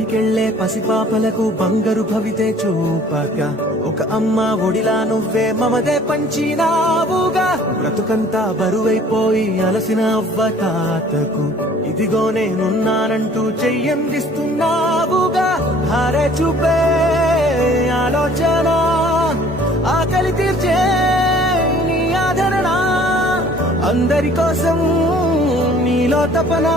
బడికెళ్లే పసిపాపలకు బంగారు భవితే చూపక ఒక అమ్మ ఒడిలా నువ్వే మమదే పంచినావుగా. బ్రతుకంతా బరువైపోయి అలసిన అవ్వ తాతకు ఇదిగో నేనున్నానంటూ చెయ్యందిస్తున్నావుగా. హారే చూపే ఆలోచన ఆకలి తీర్చే నీ ఆదరణ అందరి కోసం నీలో తపన